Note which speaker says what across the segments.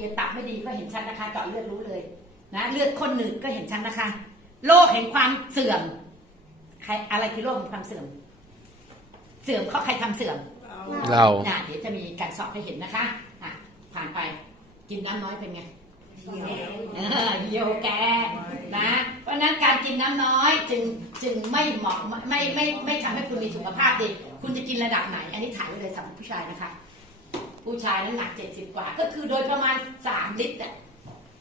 Speaker 1: กียร์ตับไม่ดีก็เห็นชัดนะคะ เจาะเลือดรู้เลยนะเลือดข้นหนืดก็เห็นชัดนะคะ โรคแห่งความเสื่อมใครอะไรคือโรคแห่งความเสื่อม เสื่อมเพราะใครทำเสื่อม
Speaker 2: เรา
Speaker 1: นะเดี๋ยวจะมีการสอบให้เห็นนะคะอะผ่านไปกินน้ำน้อยเป็นไงเออเหี่ยวแกนะ เพราะฉะนั้นการกินน้ำน้อยจึงจึงไม่เหมาะไม่ไม่ไม่ไม่ทำให้คุณมีสุขภาพดี คุณจะกินระดับไหน อันนี้ถ่ายไว้เลยสำหรับผู้ชายนะคะ ผู้ชายน้ำหนักเจ็ดสิบกว่า ก็คือโดยประมาณสามลิตรอะ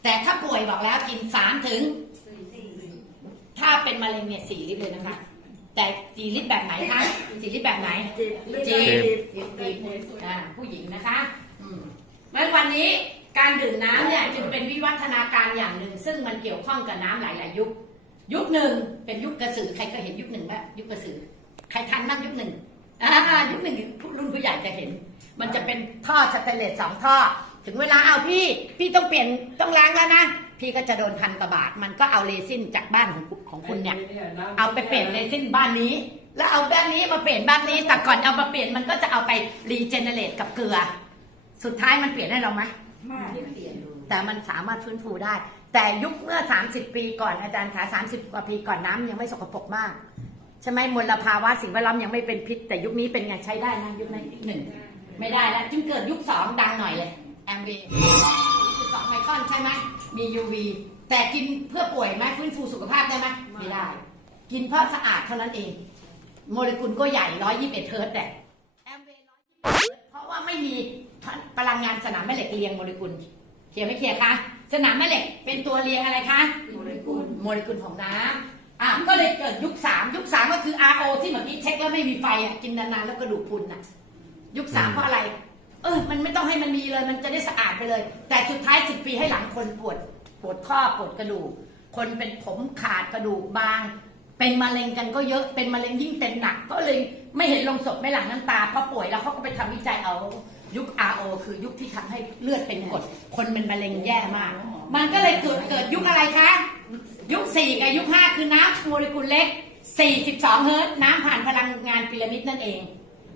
Speaker 1: แต่ถ้าป่วยบอกแล้วกินสามถึง ถ้าเป็นมะเร็งเนี่ยสี่ลิตรเลยนะคะ แต่สี่ลิตรแบบไหนคะสี่ลิตรแบบไหน
Speaker 3: จิบ
Speaker 1: จิบอ่าผู้หญิงนะคะอืมงั้นวันนี้การดื่มน้ำเนี่ยจึงเป็นวิวัฒนาการอย่างหนึ่ง ซึ่งมันเกี่ยวข้องกับน้ำหลาย ๆ ยุค ยุคหนึ่งเป็นยุคกระสือใครเคยเห็นยุคหนึ่งไหมยุคกระสือใครทันบ้างยุคหนึ่งอ่ายุคหนึ่งรุ่นผู้ใหญ่จะเห็น มันจะเป็นท่อสแตนเลสสองท่อ ถึงเวลาเอาพี่ พี่ต้องเปลี่ยนต้องล้างแล้วนะ พี่ก็จะโดนพันกว่าบาท มันก็เอาเรซินจากบ้านของคุณของคุณเนี่ย เอาไปเปลี่ยนเรซินบ้านนี้ แล้วเอาบ้านนี้มาเปลี่ยนบ้านนี้ แต่ก่อนเอามาเปลี่ยนมันก็จะเอาไปรีเจเนเรตกับเกลือ สุดท้ายมันเปลี่ยนให้เราไหมแต่มันสามารถฟื้นฟูได้ แต่ยุคเมื่อ 30 ปีก่อนอาจารย์คะ30 กว่าปีก่อนน้ำยังไม่สกปรกมาก ใช่ไหมมลภาวะสิ่งแวดล้อมยังไม่เป็นพิษ แต่ยุคนี้เป็นไงใช้ได้นะยุคนั้นยุคหนึ่ง ไม่ได้แล้วจึงเกิดยุคสองดังหน่อยเลยแอมเบจุดสองไมครอนใช่ไหมมี UV แต่กินเพื่อป่วยไหมฟื้นฟูสุขภาพได้ไหมไม่ได้ กินเพราะสะอาดเท่านั้นเอง โมเลกุลก็ใหญ่ 121เฮิร์ตซ์แต่แอมเบ121เฮิร์ตซ์เพราะว่าไม่มีพลังงานสนามแม่เหล็กเรียงโมเลกุลเคลียร์ไม่เคลียร์คะสนามแม่เหล็กเป็นตัวเรียงอะไรคะ
Speaker 3: โมเลกุล
Speaker 1: โมเลกุลของน้ำอะก็เลยเกิดยุคสามยุคสามก็คือ RO ที่เมื่อกี้เช็คแล้วไม่มีไฟอะกินนานๆแล้วกระดูกพรุนอะ ยุคสาม
Speaker 2: อืม
Speaker 1: เพราะอะไร เออ มันไม่ต้องให้มันมีเลย มันจะได้สะอาดไปเลย แต่สุดท้ายสิบปีให้หลังคนปวด ปวดข้อปวดกระดูก คนเป็นผมขาดกระดูกบาง เป็นมะเร็งกันก็เยอะ เป็นมะเร็งยิ่งเป็นหนัก ก็เลยไม่เห็นลงศพไม่หลั่งน้ำตาเพราะป่วยแล้วเขาก็ไปทำวิจัยเอายุค RO คือยุคที่ทำให้เลือดเป็นกรดคนเป็นมะเร็งแย่มาก มันก็เลยเกิดเกิดยุคอะไรคะ ยุค4กับยุค5คือน้ำโมเลกุลเล็ก 42 เฮิร์ตซ์น้ำผ่านพลังงานพีระมิดนั่นเอง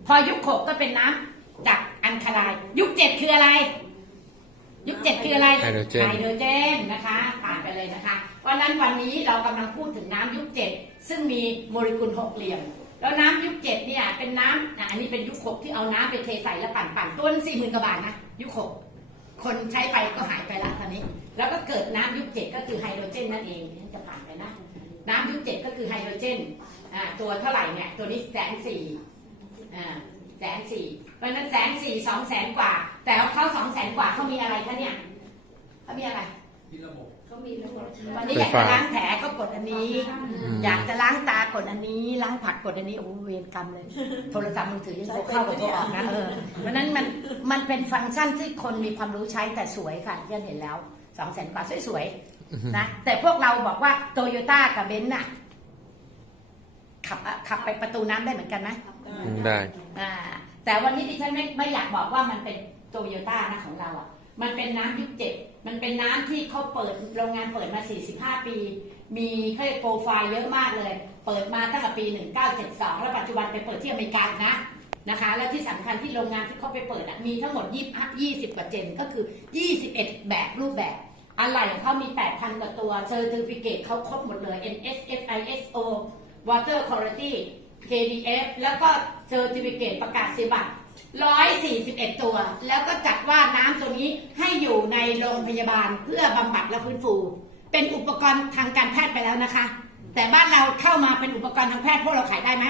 Speaker 1: พอยุค6ก็เป็นน้ำจากอันคาไลน์ยุค7คืออะไร ยุค7คืออะไร
Speaker 2: ไฮโดรเจน
Speaker 1: ไฮโดรเจนนะคะผ่านไปเลยนะคะเพราะฉะนั้นวันนี้เรากำลังพูดถึงน้ำยุค7ซึ่งมีโมเลกุลหกเหลี่ยม แล้วน้ำยุค7เนี่ยเป็นน้ำอะอันนี้เป็นยุค6ที่เอาน้ำไปเทใส่แล้วปั่นปั่นๆตัวนึงสี่หมื่นกว่าบาทนะยุค6คนใช้ไปก็หายไปแล้วตอนนี้ แล้วก็เกิดน้ำยุค7ก็คือไฮโดรเจนนั่นเองนี่จะผ่านไปนะ น้ำยุค7ก็คือไฮโดรเจนอ่าตัวเท่าไหร่เนี่ยตัวนี้แสนสี่อ่า แสนสี่เพราะฉะนั้นแสนสี่สองแสนกว่า แต่ว่าเขาสองแสนกว่าเขามีอะไรคะเนี่ยเขามีอะไร
Speaker 3: เขามีระบบ
Speaker 1: วันนี้อยากจะล้างแผลก็กดอันนี้ อยากจะล้างตากดอันนี้ ล้างผักกดอันนี้โอ้เวรกรรมเลย โทรศัพท์มือถือยังโทรเข้ากับโทรออกนะเออเพราะฉะนั้นมันมันเป็นฟังก์ชันที่คนมีความรู้ใช้แต่สวยค่ะที่เห็นแล้วสองแสนกว่าสวยๆนะแต่พวกเราบอกว่าโตโยต้ากับเบนซ์น่ะขับอะขับไปประตูน้ำได้เหมือนกันไหม
Speaker 2: ได้
Speaker 1: อ่าแต่วันนี้ดิฉันไม่ไม่อยากบอกว่ามันเป็นโตโยต้านะของเราอะ มันเป็นน้ำยุคเจ็ดมันเป็นน้ำที่เขาเปิดโรงงานเปิดมา 45 ปี มีเขาเรียโปรไฟล์เยอะมากเลย เปิดมาตั้งแต่ปี 1972 แล้วปัจจุบันไปเปิดที่อเมริกานะนะคะ และที่สำคัญที่โรงงานที่เขาไปเปิดอะมีทั้งหมด 20 20กว่าเจนก็คือ 21 แบบรูปแบบอะไรของเขามี 8,000 กว่าตัวเซอร์ติฟิเคตเขาครบหมดเลย NSF ISO Water Quality KDF แล้วก็เซอร์ติฟิเคตประกาศนียบัตร141 ตัว แล้วก็จัดว่าน้ำตัวนี้ให้อยู่ในโรงพยาบาลเพื่อบำบัดและฟื้นฟู เป็นอุปกรณ์ทางการแพทย์ไปแล้วนะคะ แต่บ้านเราเข้ามาเป็นอุปกรณ์ทางแพทย์พวกเราขายได้ไหม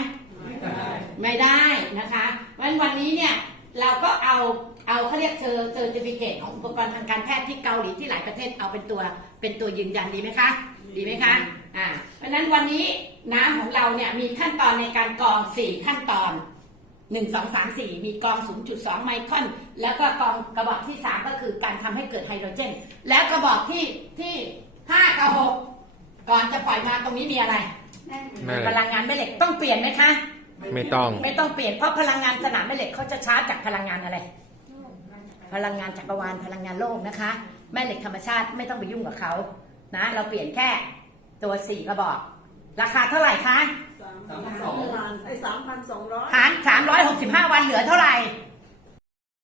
Speaker 1: ไม่ได้นะคะวันวันนี้เนี่ย เราก็เอาเอาเขาเรียกเซอร์เซอร์ติฟิเคตของอุปกรณ์ทางการแพทย์ที่เกาหลีที่หลายประเทศเอาเป็นตัวเป็นตัวยืนยันดีไหมคะ ดีไหมคะอ่าเพราะฉะนั้นวันนี้น้ำของเราเนี่ยมีขั้นตอนในการกรอง 4 ขั้นตอน 1 2 3 4 มีกรอง 0.2 ไมครอน แล้วก็กรองกระบอกที่ 3 ก็คือการทำให้เกิดไฮโดรเจน แล้วกระบอกที่ที่5กับ6ก่อนจะปล่อยมาตรงนี้มีอะไร
Speaker 2: แม่
Speaker 1: มี
Speaker 2: เห
Speaker 1: พ
Speaker 2: ล็ก
Speaker 1: ลังงานแม่เหล็กต้องเปลี่ยนไหมคะ
Speaker 2: ไม่ต้อง
Speaker 1: ไม่ต้องเปลี่ยนเพราะพลังงานสนามแม่เหล็กเขาจะชาร์จจากพลังงานอะไร พลังงานจักรวาลพลังงานโลกนะคะ แม่เหล็กธรรมชาติไม่ต้องไปยุ่งกับเขานะ เราเปลี่ยนแค่ตัวสี่กระบอก ราคาเท่าไหร่คะ
Speaker 3: สามพันสองพันไอ้สามพันสองร้อย
Speaker 1: หาร365วันเหลือเท่าไหร่
Speaker 3: ห